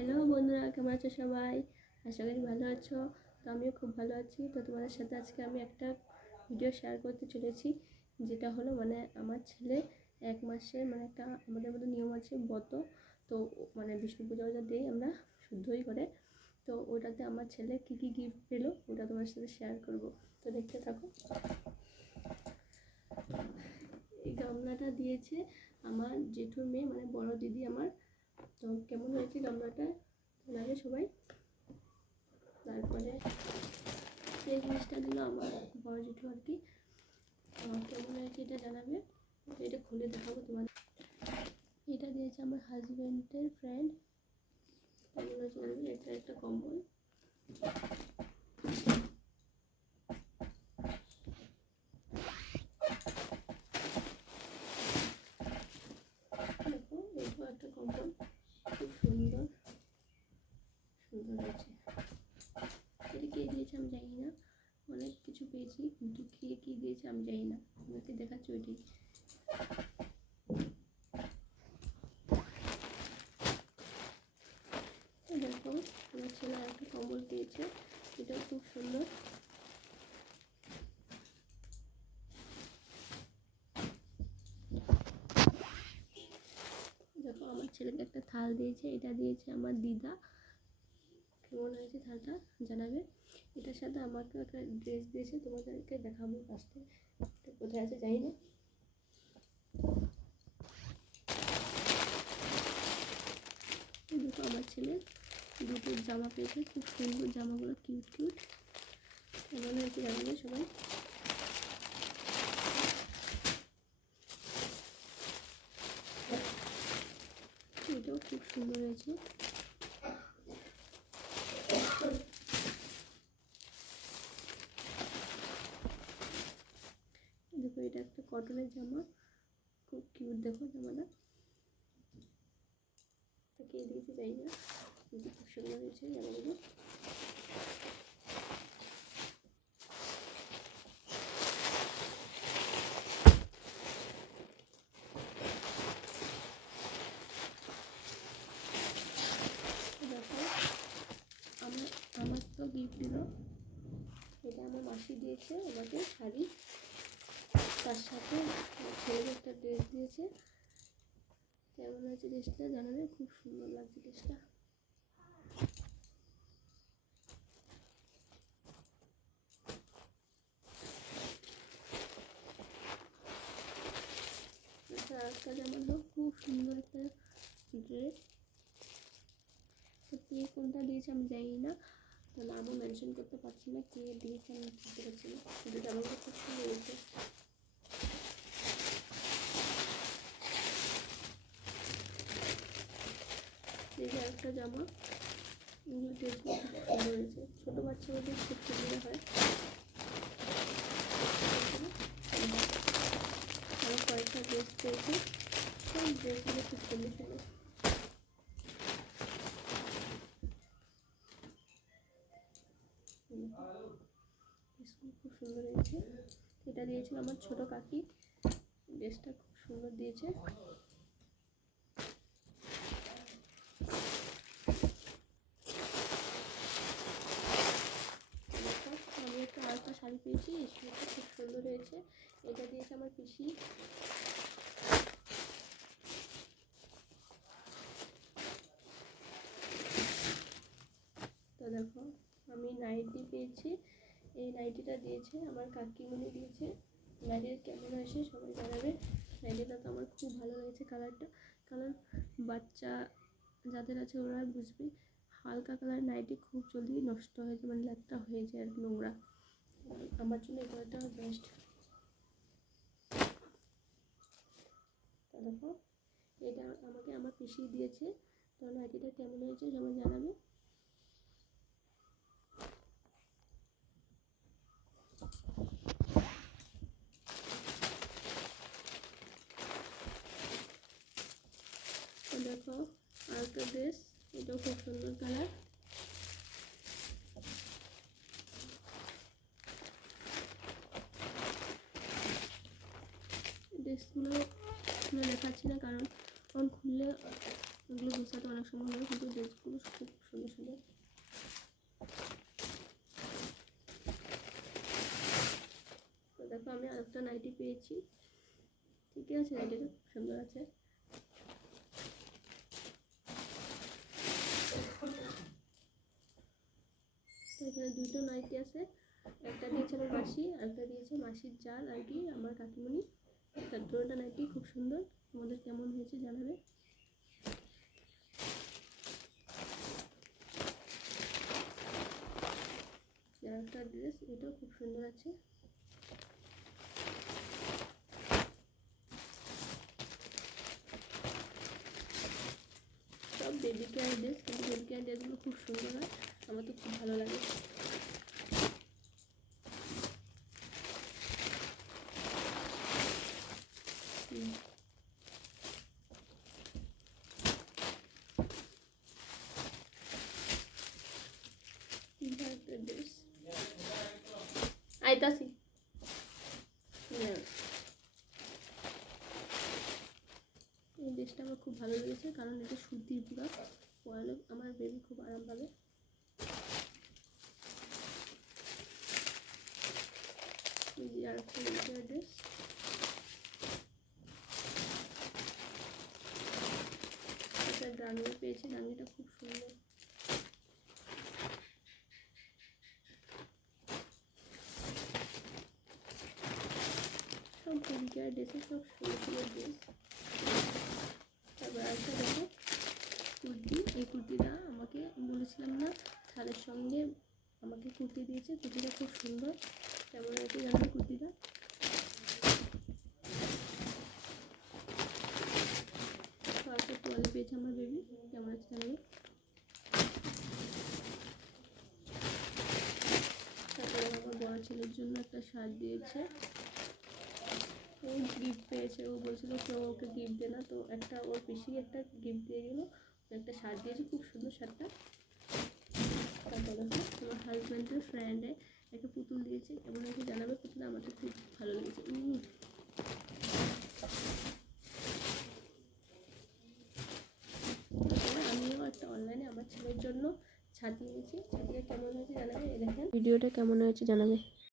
Hello বন্ধুরা, কেমন আছো সবাই? আশা করি ভালো আছো। তো আমিও খুব ভালো আছি। তো তোমাদের সাথে আজকে আমি একটা ভিডিও শেয়ার করতে চলেছি, যেটা হলো আমার ছেলে 1 মাসের একটা আমাদের মধ্যে নিয়ম আছে ব্রত। তো বিষ্ণু পূজা দেই আমরা শুদ্ধই করে। তো ওটাতে আমার ছেলে কী কী গিফট পেলো ওটা তোমার সাথে শেয়ার করব। তো দেখতে থাকো। এই গামলাটা দিয়েছে আমার জেঠুর মেয়ে, বড় দিদি আমার। তো কেমন হয়েছে গামলাটা জানাবে সবাই। তারপরে এই জিনিসটা দিল আমার বড় জেঠু আর কি। কেমন হয়েছে এটা জানাবে। এটা খুলে দেখাবো তোমাদের। এটা দিয়েছে আমার হাজব্যান্ডের ফ্রেন্ড। কেমন হয়েছে জানাবে। এটা একটা কম্বল। দেখো, এটাও একটা কম্বল, খুব সুন্দর সুন্দর হয়েছে। এটা কে দিয়েছে আমি জানি না, অনেক কিছু পেয়েছি কিন্তু কে কী দিয়েছে আমি জানি না। আমাকে দেখাচ্ছি ওইটাই। দেখো, আমার ছেলে একটা কম্বল পেয়েছে, এটা খুব সুন্দর। দেখো, আমার ছেলেকে একটা থাল দিয়েছে, এটা দিয়েছে আমার দিদা। কেমন হয়েছে থালটা জানাবে। এটার সাথে আমাকে একটা ড্রেস দিয়েছে, তোমাদেরকে দেখাবো ফার্স্টে। এটা কোথায় আছে জানি না। দেখো, আমার ছেলে দুটো জামা পেয়েছে, খুব সুন্দর জামাগুলো, কিউট কিউট। কেমন হয়েছে জানাবে সবাই। এটাও খুব সুন্দর হয়েছে। দেখো, এটা একটা কটনের জামা, খুব কিউট। দেখো জামাটা কে দিয়েছে জানি না, কিন্তু খুব সুন্দর হয়েছে জামাগুলো। দেখো, আমার তো গিফট দিল, এটা আমার মাসি দিয়েছে আমাকে শাড়ি, তার সাথে ছেলেকে একটা ড্রেস দিয়েছে। কেমন হয়েছে ড্রেসটা জানাবে, খুব সুন্দর লাগছে ড্রেসটা। আজকাল যেমন খুব সুন্দর একটা ড্রেস। তো কে কোনটা দিয়েছে আমি জানি না, তো নামও মেনশন করতে পারছি না, কে দিয়েছে আমি বুঝতে পারছি না, কিন্তু জামাগুলো খুব সুন্দর হয়েছে। এই যে একটা জামা, ড্রেসগুলো খুব সুন্দর হয়েছে। ছোটো বাচ্চাদের খুব সুন্দর হয়। আরও কয়েকটা ড্রেস পেয়েছে, সব ড্রেসগুলো খুব সুন্দর ছিল। খুব সুন্দর হয়েছে। এটা দিয়েছিল আমার ছোট কাকি, ড্রেসটা খুব সুন্দর দিয়েছে। আমি একটা আলতা শাড়ি পেয়েছি, এই শাড়িটা খুব সুন্দর হয়েছে। এটা দিয়েছে আমার পিসি। তো দেখো, আমি নাইটি পেয়েছি, এই নাইটিটা দিয়েছে আমার কাকিমণি দিয়েছে। নাইটিটা কেমন হয়েছে সবাই জানাবে। নাইটিটা তো আমার খুব ভালো লেগেছে কালারটা। কালার বাচ্চা যাদের আছে ওরা বুঝবে। হালকা কালার নাইটি খুব জলদি নষ্ট হয়ে যায়, ল্যাপটা হয়ে যায় আর নোংরা। আমার জন্য এই কালারটা বেস্ট। তা দেখো, এটা আমাকে আমার পিসি দিয়েছে। তো নাইটিটা কেমন হয়েছে সবাই জানাবে। দেখো, আরেকটা ড্রেস, এটাও খুব সুন্দর কালার। ড্রেসগুলো দেখাচ্ছি না, কারণ খুললে ওগুলো গুছাতে অনেক সময় হয়, কিন্তু ড্রেসগুলো পেয়েছি, ঠিকই আছে, নাইটিটা খুব সুন্দর আছে। তো এখানে দুটো নাইটি আছে, একটা দিয়েছে আমার মাসি, একটা দিয়েছে মাসির জাল আর কি আমার কাকিমণি। তার দুটোটা নাইটি খুব সুন্দর, তোমাদের কেমন হয়েছে জানাবে। একটা ড্রেস, এটাও খুব সুন্দর আছে। সব বেবি কেয়ার ড্রেস, কিন্তু বেবি কেয়ার ড্রেসগুলো খুব সুন্দর হয়, আমার তো খুব ভালো লাগে। একটা ড্রেস আইতাছি, এই ড্রেসটা আমার খুব ভালো লেগেছে, কারণ এটা সুতির পুরো পরালে আমার বেবি খুব আরাম পাবে। আর একটা ড্রেস, এটা ডাঙ্গি পেয়েছি, ডাঙ্গিটা খুব সুন্দর। সব বেবি কেয়ার ড্রেসে সব সুন্দর সুন্দর ড্রেস। তারপর একটা দেখো কুর্তি, এই কুর্তিটা আমাকে বলেছিলাম না শাড়ির সঙ্গে আমাকে কুর্তি দিয়েছে, কুর্তিটা খুব সুন্দর, কেমন হয়েছে জানো কুর্তিটা। একটা তোয়ালে পেয়েছে আমার বেবি, কেমন আছে জানাবে। তারপরে আমার বড় ছেলের জন্য একটা শার্ট দিয়েছে, ও গিফট পেয়েছে, ও বলছিল কেউ ওকে গিফট দে না, তো একটা ওর পিসি একটা গিফট দিয়ে গেলো, একটা শার্ট দিয়েছে, খুব সুন্দর শার্টটা। তারপর দেখো আমার হাজব্যান্ডের ফ্রেন্ডে একটা পুতুল দিয়েছে, কেমন হয়েছে জানাবে পুতুল, আমার তো খুব ভালো লেগেছে। আমিও একটা অনলাইনে আমার ছেলের জন্য ছাতি নিয়েছি, ছাতিটা কেমন হয়েছে জানাবে। দেখেন ভিডিওটা কেমন হয়েছে জানাবে।